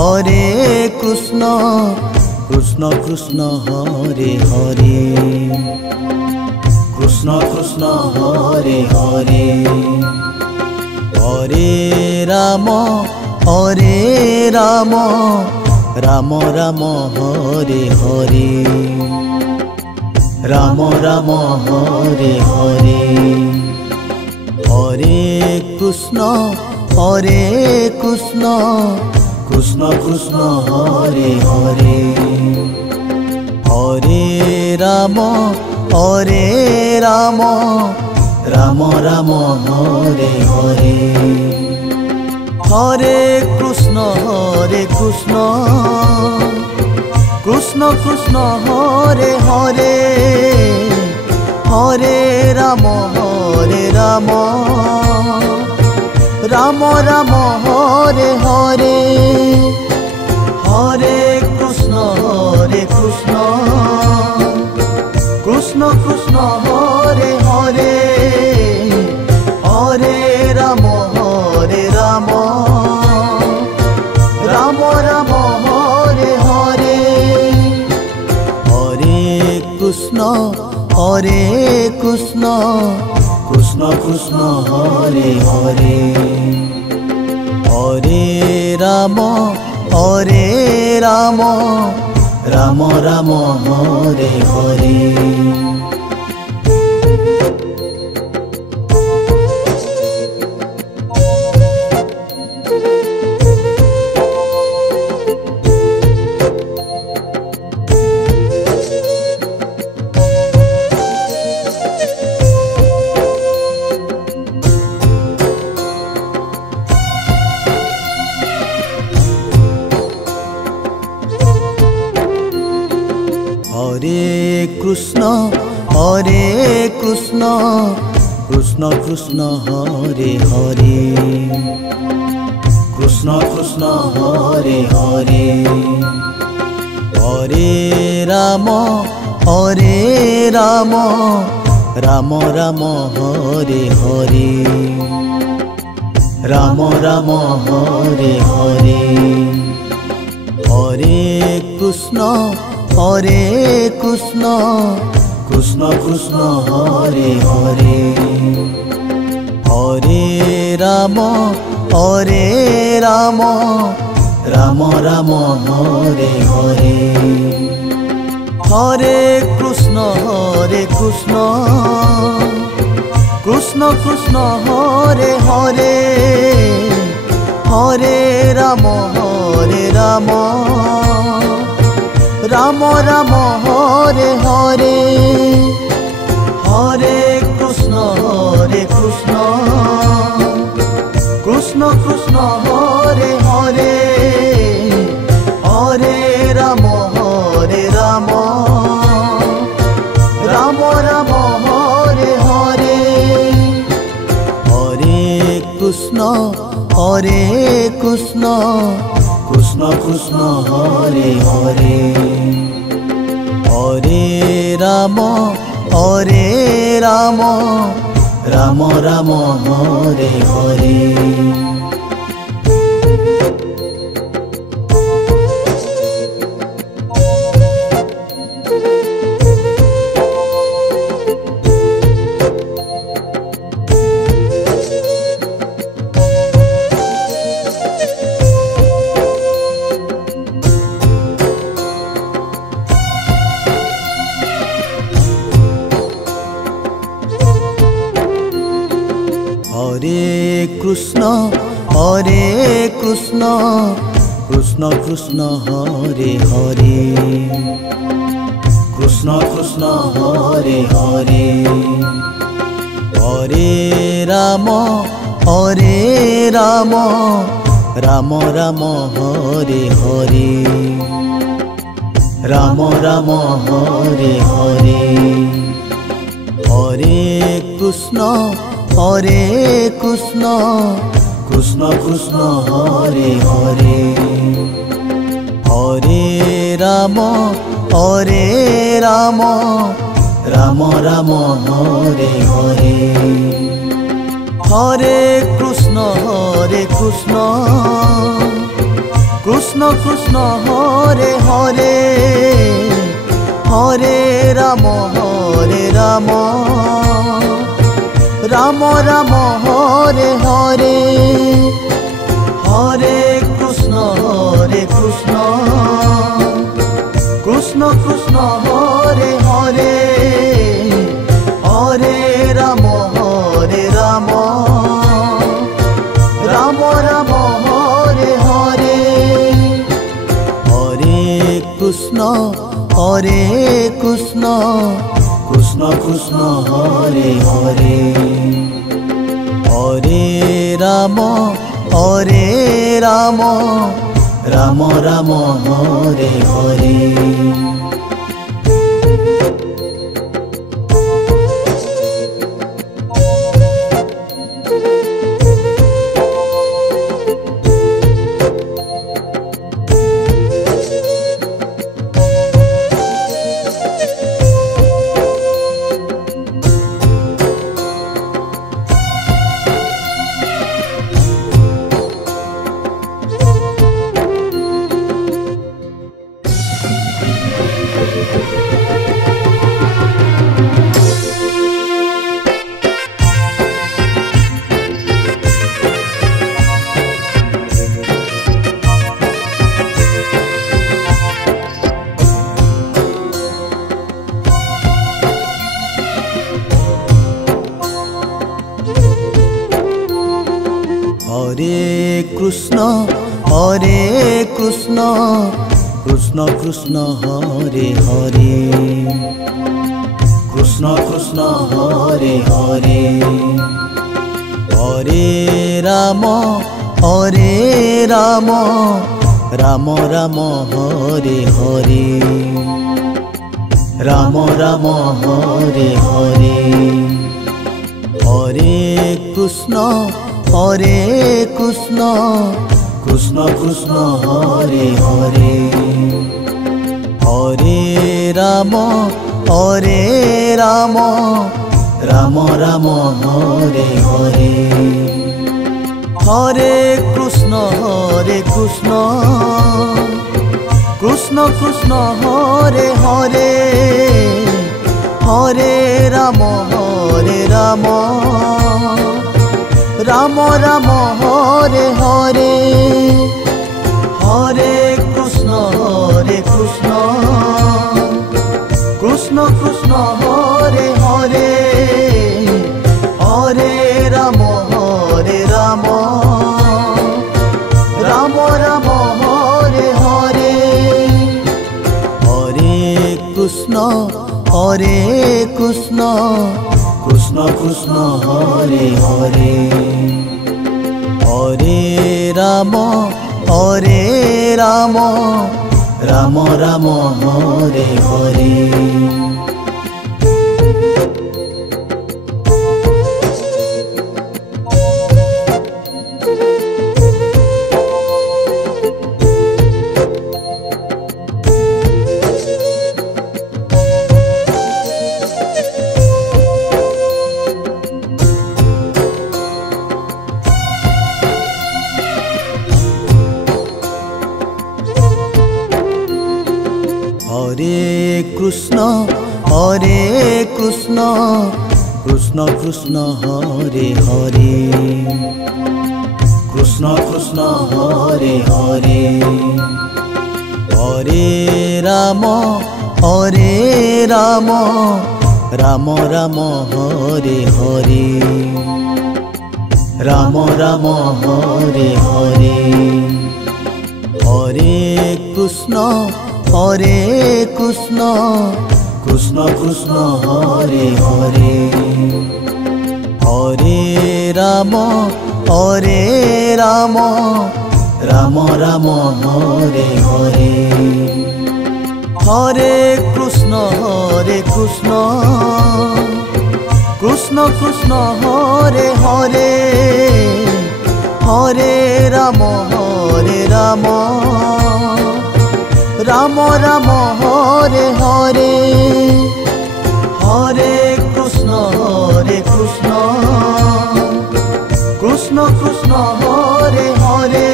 Hare Krishna Krishna Krishna Hare Hare Krishna Krishna Hare Hare Hare Ram Ram Ram Hare Hare Ram Ram Hare Hare Hare Krishna Krishna Krishna Hare Hare Hare Ram Ram Ram Hare Hare Hare Krishna Krishna Krishna Hare Hare Hare Ram Ram Ram Hare Hare Hare Krishna Krishna Krishna Hare Hare Hare Ram Ram Ram Hare Hare Hare Krishna Krishna Krishna Hare Hare Hare Ram Ram Ram Hare Hare Hare Krishna Krishna Krishna Hare Hare Krishna Krishna Hare Hare Hare Ram Ram Ram Hare Hare Ram Ram Hare Hare Hare Krishna Krishna Krishna Hare Hare Hare Ram Ram Ram Hare Hare Hare Krishna Krishna Krishna Hare Hare Hare Ram Ram Ram Hare Hare Hare Krishna Krishna Krishna Hare Hare Hare Ram Ram Ram Hare Hare Hare Krishna Krishna Krishna Hare Hare Hare Ram Ram Ram Hare Hare Hare Krishna Krishna Krishna Hare Hare Krishna Krishna Hare Hare Hare Ram Ram Ram Hare Hare Ram Ram Hare Hare Hare Krishna Krishna Krishna Hare Hare Hare Ram Ram Ram Hare Hare Hare Krishna Krishna Krishna Hare Hare Hare Ram Ram Ram Hare Hare Hare Krishna Krishna Krishna Hare Hare Hare Ram Ram Ram Hare Hare Hare Krishna Krishna Krishna Hare Hare Hare Ram Ram Ram Hare Hare Hare Krishna Krishna Hare Hare Krishna Hare Hare Hare Ram Ram Ram Hare Hare Ram Hare Hare Hare Krishna Krishna Hare Hare Hare Ram Ram Hare Hare Hare Krishna Krishna Hare Hare Hare Ram Ram Ram Hare Hare Hare Krishna Krishna Hare Hare Hare Ram Ram Ram Hare Hare Hare Krishna Krishna Hare Hare Hare Ram Ram Hare Hare Hare Krishna Krishna Hare Hare Krishna Hare Hare Hare Ram Ram Hare Hare Ram Hare Hare Hare Krishna Krishna Hare Hare Hare Ram Ram Hare Hare Hare Krishna Krishna Krishna Hare Hare Hare Ram Ram Ram Hare Hare Hare Krishna Krishna Krishna Hare Hare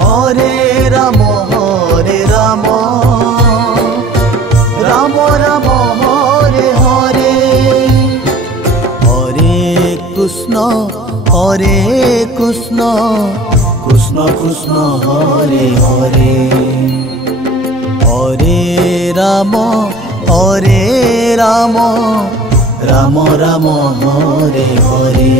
Hare Ram Ram Ram Ram Hare Hare Hare Krishna Krishna Krishna Hare Hare Hare Ram Ram Ram Ram Hare Hare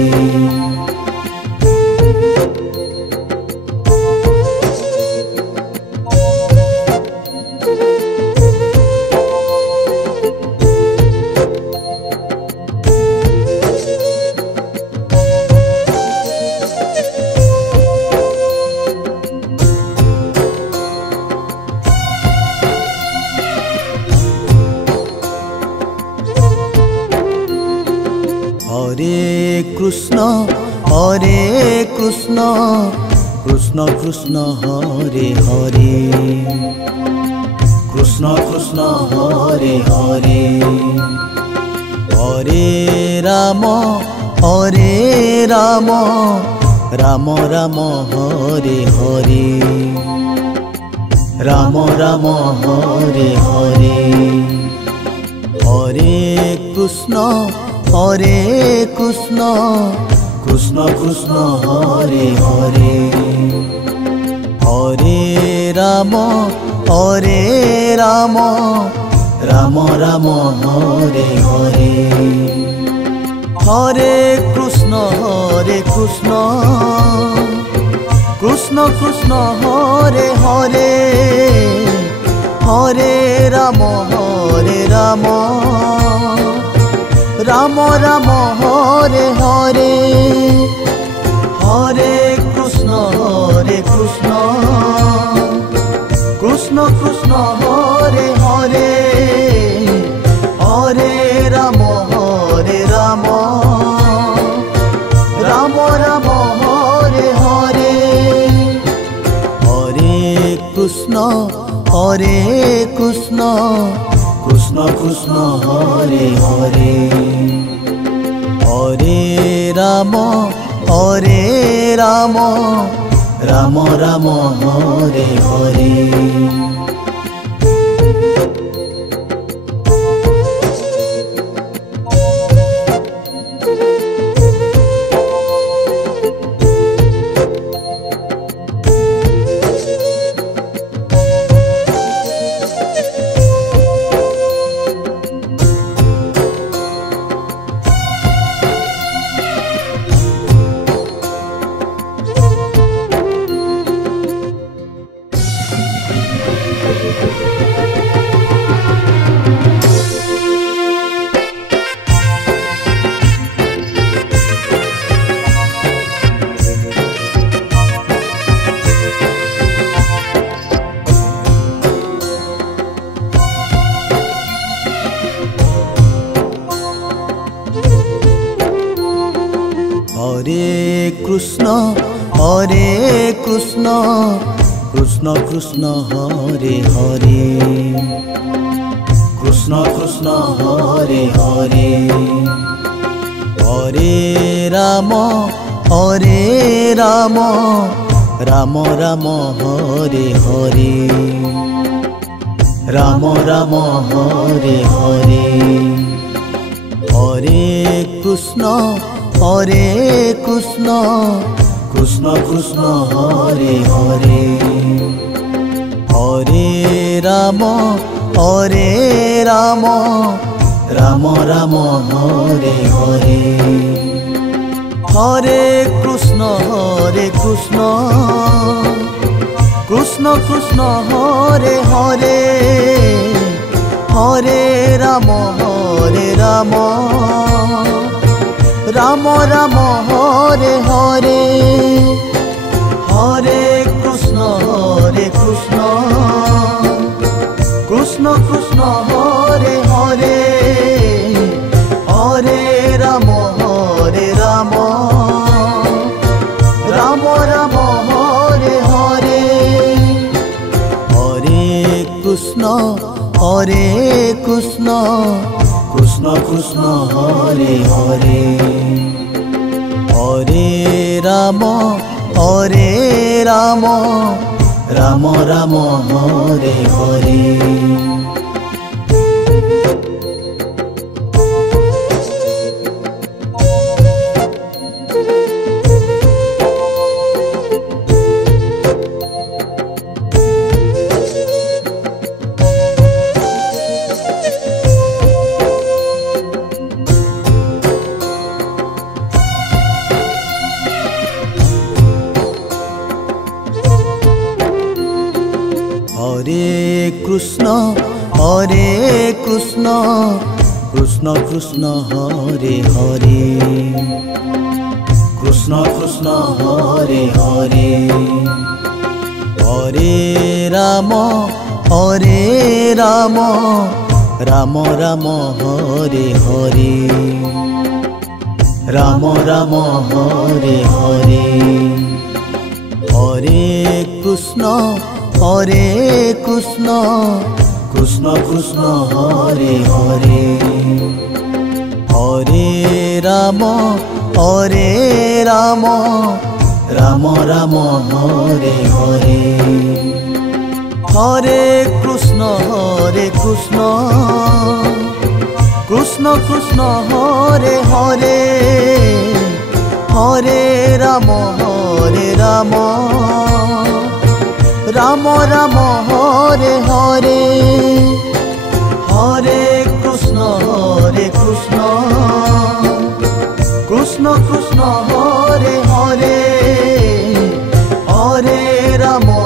Hare Krishna Krishna Krishna Hare Hare Krishna Krishna Hare Hare Hare Ram Ram Ram Ram Hare Hare Ram Ram Hare Hare Hare Krishna Krishna Krishna Hare Hare Hare Ram Ram Ram Ram Hare Hare Hare Krishna Krishna Krishna Hare Hare Hare Ram Ram Ram Ram Hare Hare Hare Krishna Krishna Krishna Hare Hare Hare Ram Ram Ram Ram Hare Hare Hare Krishna Krishna Krishna Hare Hare Hare Ram Ram Ram Ram Hare Hare Hare Krishna Krishna Krishna Hare Hare Krishna Krishna Hare Hare Hare Ram Ram Ram Ram Hare Hare Ram Ram Hare Hare Hare Krishna Krishna Krishna Hare Hare Hare Ram Ram Ram Ram Hare Hare Hare Krishna Krishna Krishna Hare Hare Hare Ram Ram Ram Ram Hare Hare Hare Krishna Krishna Krishna Hare Hare, Hare Rama Hare Rama, Rama Rama Hare Hare, Hare Krishna Krishna Krishna Hare Hare, Hare Rama Rama Rama Hare Hare. Hare Krishna Krishna Krishna Hare Hare, Krishna Krishna Hare Hare, Hare Rama Rama Rama Hare Hare, Rama Rama Hare Hare, Hare Krishna Krishna Krishna Hare Hare, Hare Rama Rama Rama Hare Hare, Hare Krishna Krishna Krishna Hare Hare, Hare Rama Rama Rama Hare Hare, Hare Krishna Krishna Krishna Hare Hare, Hare Rama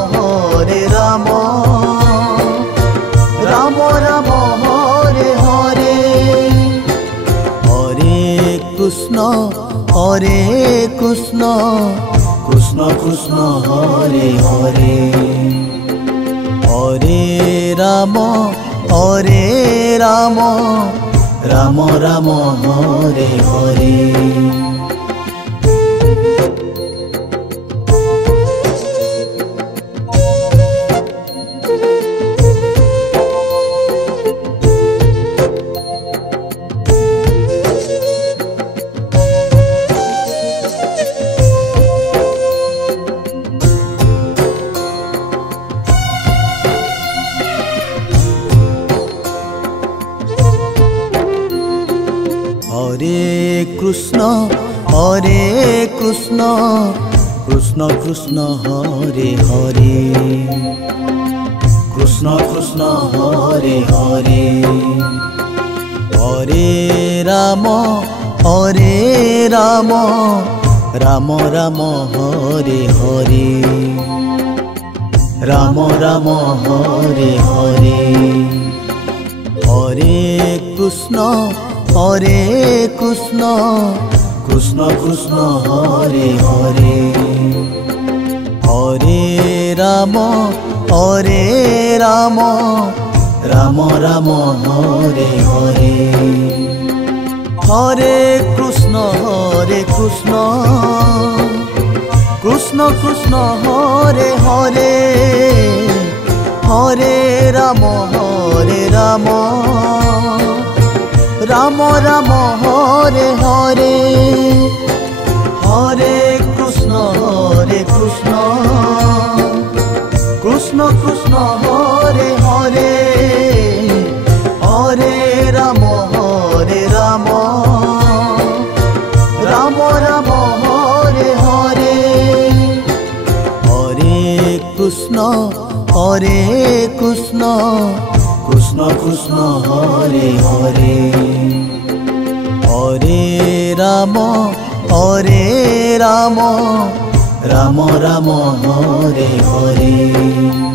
Rama Rama Hare Hare, Hare Krishna Krishna Krishna Hare Hare, Hare Rama Rama Rama Hare Hare. Hare Krishna Krishna Krishna Hare Hare, Krishna Krishna Hare Hare, Hare Rama Rama Rama Hare Hare, Rama Rama Hare Hare, Hare Krishna Krishna Krishna Hare Hare, Hare Rama Rama Rama Hare Hare, Hare Krishna Krishna Krishna Hare Hare, Hare Rama Rama Rama Hare Hare, Hare Krishna Krishna Krishna Hare Hare, Hare Rama Rama Rama Hare Hare, Hare Krishna Krishna Krishna Hare Hare, Hare Rama Rama Rama Hare Hare.